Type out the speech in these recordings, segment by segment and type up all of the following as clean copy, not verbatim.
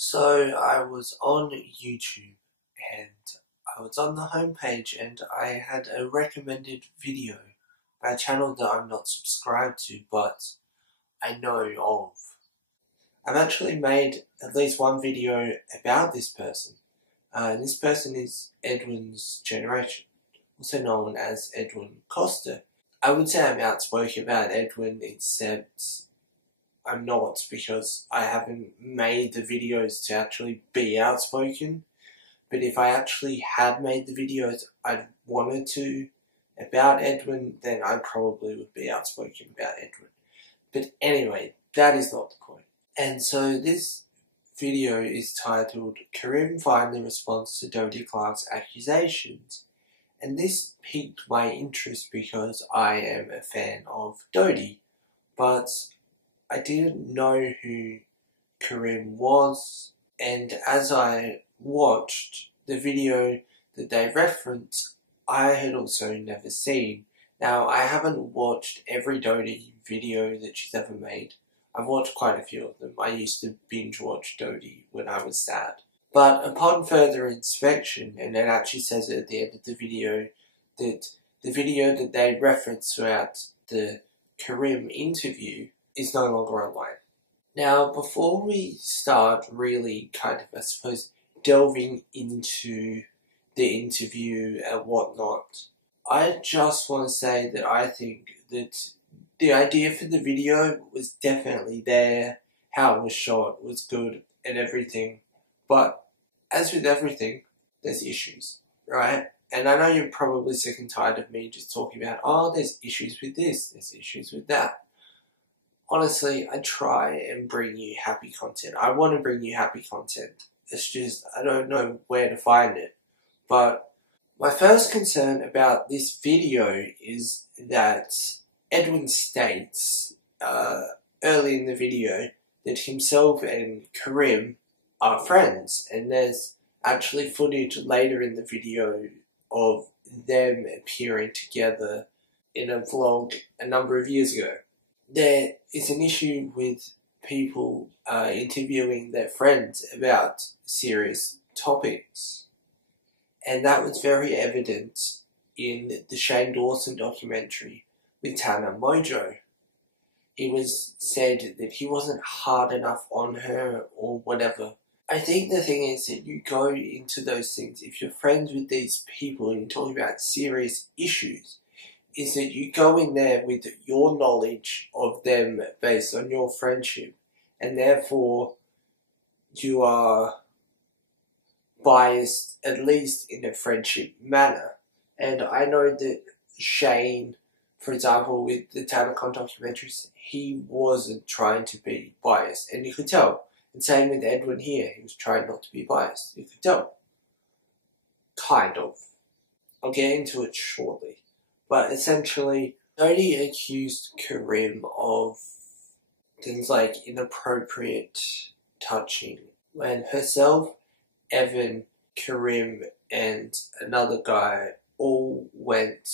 So I was on YouTube and I was on the homepage and I had a recommended video by a channel that I'm not subscribed to but I know of. I've actually made at least one video about this person. And this person is Edwin's generation, also known as Edwin Costa. I would say I'm outspoken about Edwin, except I'm not, because I haven't made the videos to actually be outspoken. But if I actually had made the videos I wanted to about Edwin, then I probably would be outspoken about Edwin. But anyway, that is not the point. And so this video is titled Karim finally responds to Dodie Clark's accusations. And this piqued my interest because I am a fan of Dodie, but I didn't know who Karim was, and as I watched the video that they referenced, I had also never seen. Now, I haven't watched every Dodie video that she's ever made. I've watched quite a few of them. I used to binge watch Dodie when I was sad. But upon further inspection, and it actually says it at the end of the video, that the video that they referenced throughout the Karim interview is no longer online. Now, before we start really kind of, I suppose, delving into the interview and whatnot, I just want to say that I think that the idea for the video was definitely there, how it was shot was good and everything, but as with everything, there's issues, right? And I know you're probably sick and tired of me just talking about, oh, there's issues with this, there's issues with that. Honestly, I try and bring you happy content. I want to bring you happy content. It's just, I don't know where to find it. But my first concern about this video is that Edwin states early in the video that himself and Karim are friends. And there's actually footage later in the video of them appearing together in a vlog a number of years ago. There is an issue with people interviewing their friends about serious topics, and that was very evident in the Shane Dawson documentary with Tana Mojo. It was said that he wasn't hard enough on her or whatever. I think the thing is that you go into those things, if you're friends with these people and you're talking about serious issues, is that you go in there with your knowledge of them based on your friendship, and therefore you are biased, at least in a friendship manner. And I know that Shane, for example, with the Tanacon documentaries, he wasn't trying to be biased, and you could tell. And same with Edwin here, he was trying not to be biased, you could tell. Kind of. I'll get into it shortly. But essentially, Dodie accused Karim of things like inappropriate touching when herself, Evan, Karim, and another guy all went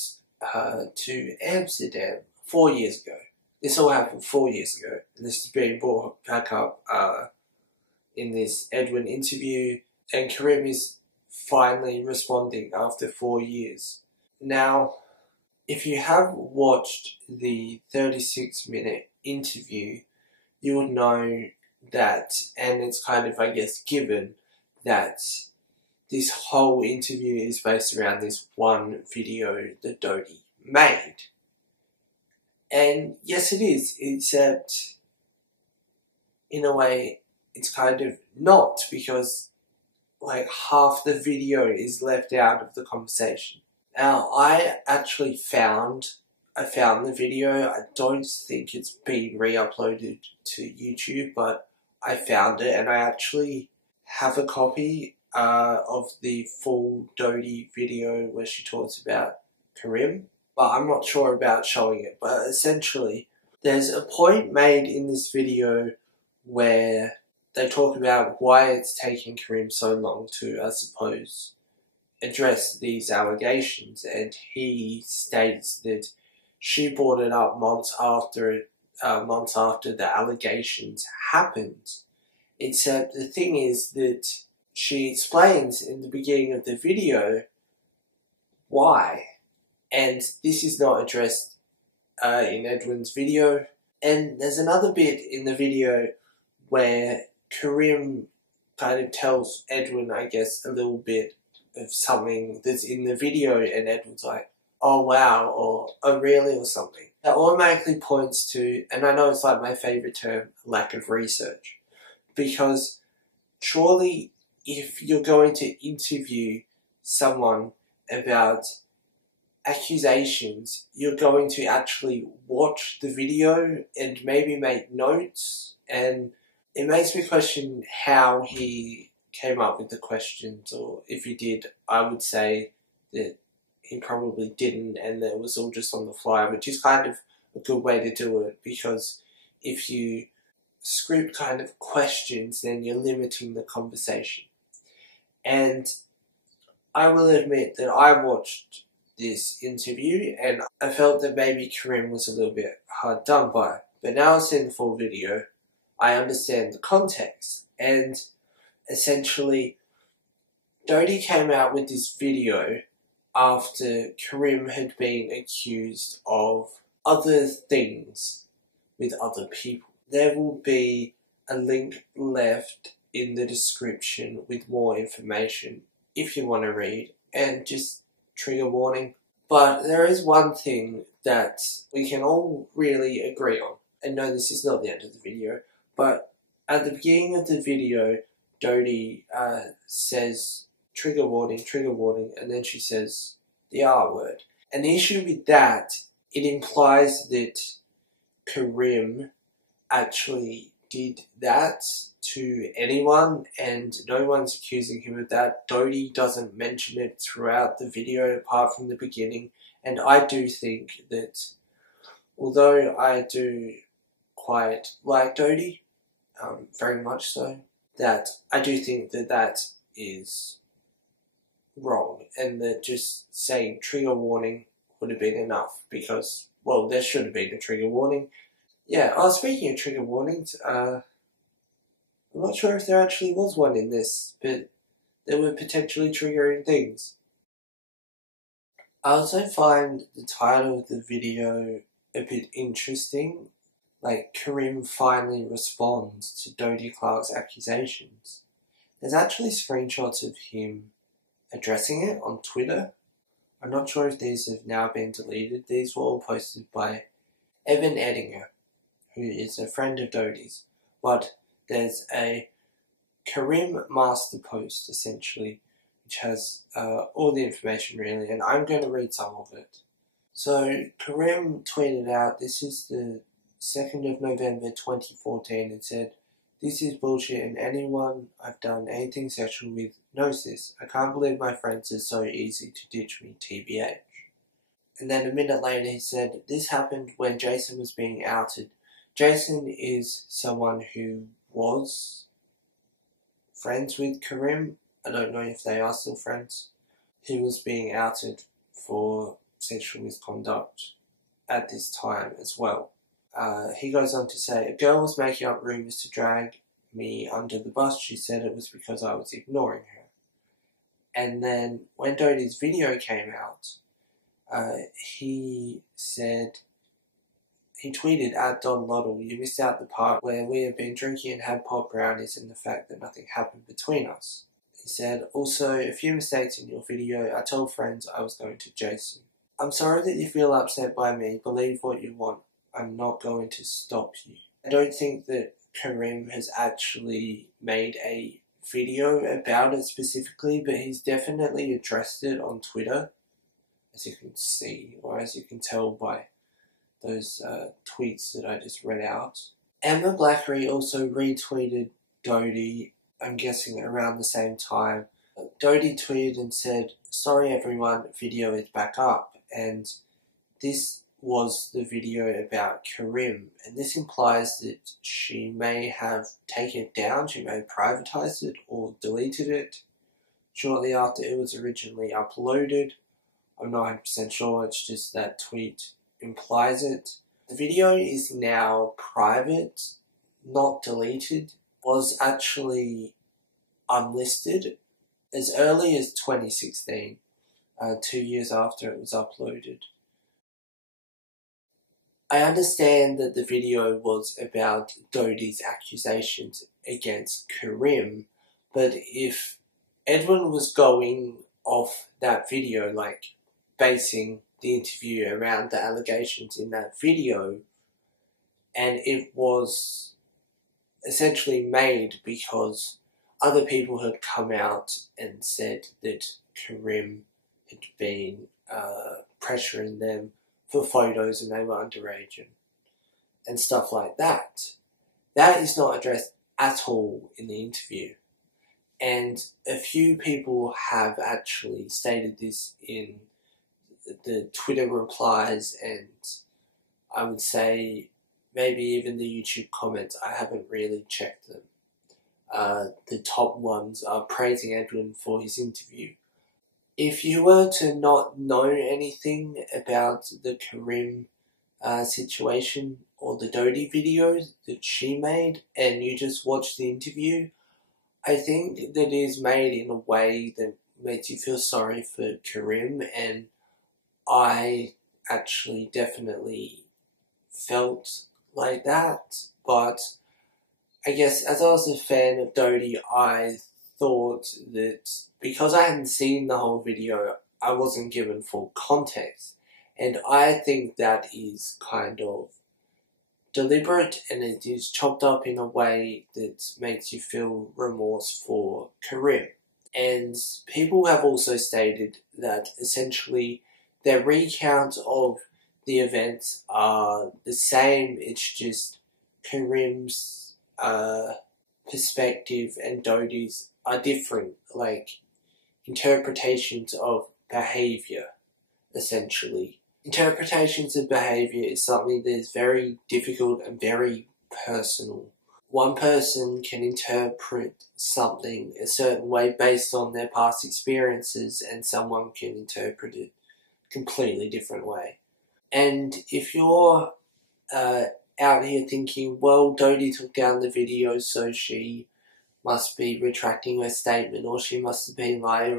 to Amsterdam 4 years ago. This all happened 4 years ago, and this is being brought back up in this Edwin interview, and Karim is finally responding after 4 years. Now, if you have watched the 36-minute interview, you would know that, and it's kind of, I guess, given that this whole interview is based around this one video that Dodie made. And yes, it is, except in a way it's kind of not, because like half the video is left out of the conversation. Now, I actually found the video. I don't think it's been re-uploaded to YouTube, but I found it, and I actually have a copy of the full Dodie video where she talks about Karim, but I'm not sure about showing it. But essentially, there's a point made in this video where they talk about why it's taking Karim so long to, I suppose, address these allegations, and he states that she brought it up months after the allegations happened, Except the thing is that she explains in the beginning of the video why, and this is not addressed in Edwin's video. And there's another bit in the video where Karim kind of tells Edwin, I guess, a little bit of something that's in the video, and Edwin's like, oh wow, or oh really, or something. That automatically points to, and I know it's like my favourite term, lack of research. Because surely if you're going to interview someone about accusations, you're going to actually watch the video and maybe make notes. And it makes me question how he came up with the questions, or if he did, I would say that he probably didn't, and that it was all just on the fly, which is kind of a good way to do it, because if you script kind of questions, then you're limiting the conversation. And I will admit that I watched this interview and I felt that maybe Karim was a little bit hard done by. But now I've seen the full video, I understand the context. And essentially, Dodie came out with this video after Karim had been accused of other things with other people. There will be a link left in the description with more information if you want to read, and just trigger warning. But there is one thing that we can all really agree on, and no, this is not the end of the video, but at the beginning of the video, Dodie says trigger warning, and then she says the R word. And the issue with that, it implies that Karim actually did that to anyone, and no one's accusing him of that. Dodie doesn't mention it throughout the video apart from the beginning, and I do think that, although I do quite like Dodie, very much so, that I do think that that is wrong, and that just saying trigger warning would have been enough, because, well, there should have been a trigger warning. Yeah, speaking of trigger warnings, I'm not sure if there actually was one in this, but there were potentially triggering things. I also find the title of the video a bit interesting. Like, Karim finally responds to Dodie Clark's accusations. There's actually screenshots of him addressing it on Twitter. I'm not sure if these have now been deleted. These were all posted by Evan Edinger, who is a friend of Dodie's. But there's a Karim master post, essentially, which has all the information, really, and I'm going to read some of it. So, Karim tweeted out, this is the 2nd of November 2014, and said, "This is bullshit, and anyone I've done anything sexual with knows this. I can't believe my friends are so easy to ditch me, TBH." And then a minute later he said, "This happened when Jason was being outed." Jason is someone who was friends with Karim. I don't know if they are still friends. He was being outed for sexual misconduct at this time as well. He goes on to say, "A girl was making up rumours to drag me under the bus. She said it was because I was ignoring her." And then when Dodie's video came out, he said, he tweeted at Don Loddle, "You missed out the part where we have been drinking and had pot brownies and the fact that nothing happened between us." He said, "Also, a few mistakes in your video. I told friends I was going to Jason. I'm sorry that you feel upset by me. Believe what you want. I'm not going to stop you." I don't think that Karim has actually made a video about it specifically, but he's definitely addressed it on Twitter, as you can see, or as you can tell by those tweets that I just read out. Emma Blackery also retweeted Dodie, I'm guessing around the same time. Dodie tweeted and said, "Sorry everyone, video is back up." And this was the video about Karim, and this implies that she may have taken it down, she may have privatized it or deleted it shortly after it was originally uploaded. I'm not 100% sure, it's just that tweet implies it. The video is now private, not deleted. was actually unlisted as early as 2016, 2 years after it was uploaded. I understand that the video was about Dodie's accusations against Karim, but if Edwin was going off that video, like basing the interview around the allegations in that video, and it was essentially made because other people had come out and said that Karim had been pressuring them for photos and they were underage and stuff like that. That is not addressed at all in the interview. And a few people have actually stated this in the Twitter replies, and I would say maybe even the YouTube comments. I haven't really checked them. The top ones are praising Edwin for his interview. If you were to not know anything about the Karim situation or the Dodie videos that she made and you just watch the interview, I think that it is made in a way that makes you feel sorry for Karim, and I actually definitely felt like that. But I guess as I was a fan of Dodie, I thought that because I hadn't seen the whole video, I wasn't given full context. And I think that is kind of deliberate, and it is chopped up in a way that makes you feel remorse for Karim. And people have also stated that essentially their recount of the events are the same, it's just Karim's perspective and Dodie's are different, like interpretations of behaviour, essentially. Interpretations of behaviour is something that is very difficult and very personal. One person can interpret something a certain way based on their past experiences, and someone can interpret it a completely different way. And if you're out here thinking, well, Dodie took down the video, so she must be retracting her statement, or she must have been like,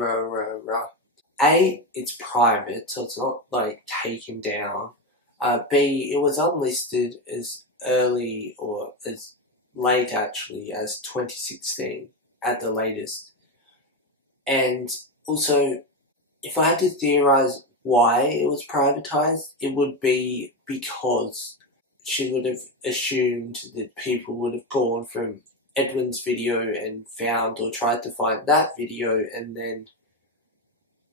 A, it's private, so it's not like taken down. B, it was unlisted as early or as late actually as 2016 at the latest. And also, if I had to theorise why it was privatised, it would be because she would have assumed that people would have gone from Edwin's video and found or tried to find that video and then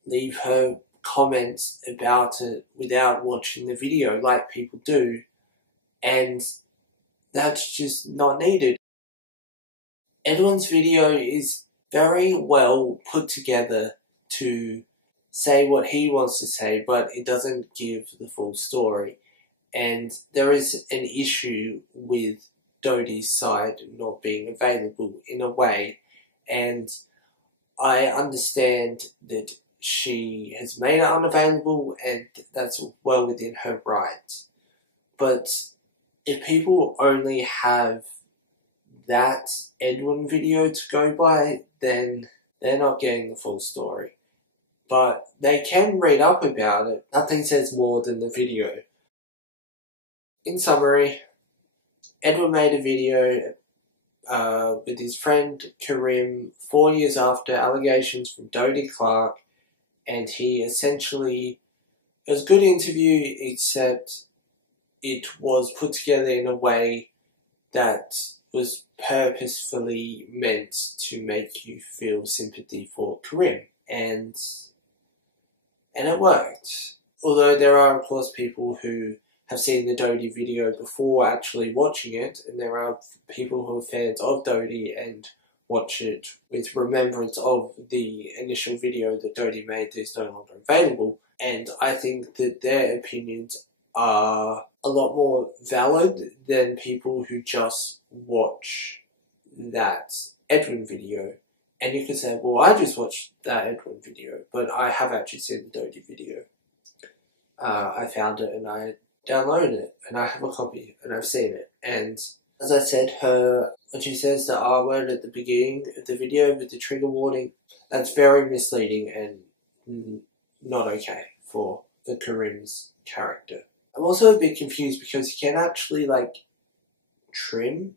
leave her comments about it without watching the video like people do, and that's just not needed. Edwin's video is very well put together to say what he wants to say, but it doesn't give the full story. And there is an issue with Dodie's side not being available in a way, and I understand that she has made it unavailable, and that's well within her right. But if people only have that Edwin video to go by, then they're not getting the full story. But they can read up about it. Nothing says more than the video. In summary, Edwin made a video with his friend Karim 4 years after allegations from Dodie Clark, and he essentially, it was a good interview, except it was put together in a way that was purposefully meant to make you feel sympathy for Karim, and it worked. Although there are of course people who have seen the Dodie video before actually watching it, and there are people who are fans of Dodie and watch it with remembrance of the initial video that Dodie made that is no longer available, and I think that their opinions are a lot more valid than people who just watch that Edwin video. And you could say, well, I just watched that Edwin video, but I have actually seen the Dodie video. I found it and I downloaded it, and I have a copy, and I've seen it, and As I said, when she says the R word at the beginning of the video with the trigger warning, that's very misleading and not okay for the Karim's character. I'm also a bit confused because you can actually trim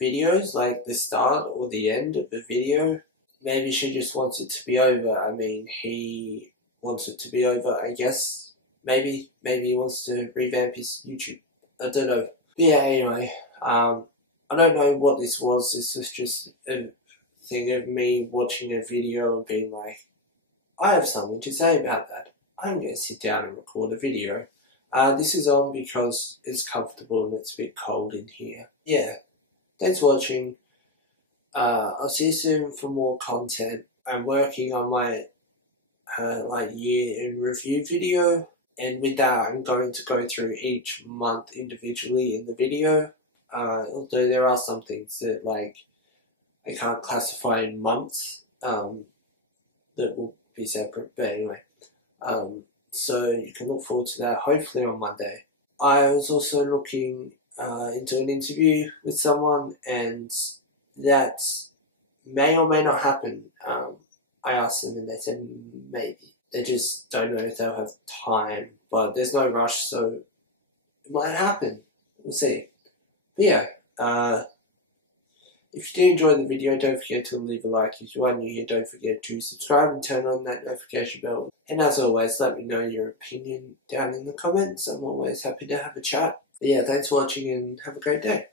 videos, like the start or the end of a video. Maybe she just wants it to be over. I mean, he wants it to be over, I guess. Maybe he wants to revamp his YouTube. I don't know. But yeah, anyway, I don't know what this was. This was just a thing of me watching a video and being like, I have something to say about that. I'm going to sit down and record a video. This is on because it's comfortable and it's a bit cold in here. Yeah, thanks for watching. I'll see you soon for more content. I'm working on my year in review video, and with that I'm going to go through each month individually in the video. Although there are some things that I can't classify in months, that will be separate, but anyway. So you can look forward to that hopefully on Monday. I was also looking into an interview with someone, and that may or may not happen. I asked them and they said maybe. They just don't know if they'll have time, but there's no rush, so it might happen. We'll see. But yeah, if you do enjoy the video, don't forget to leave a like. If you are new here, don't forget to subscribe and turn on that notification bell. And as always, let me know your opinion down in the comments. I'm always happy to have a chat. But yeah, thanks for watching and have a great day.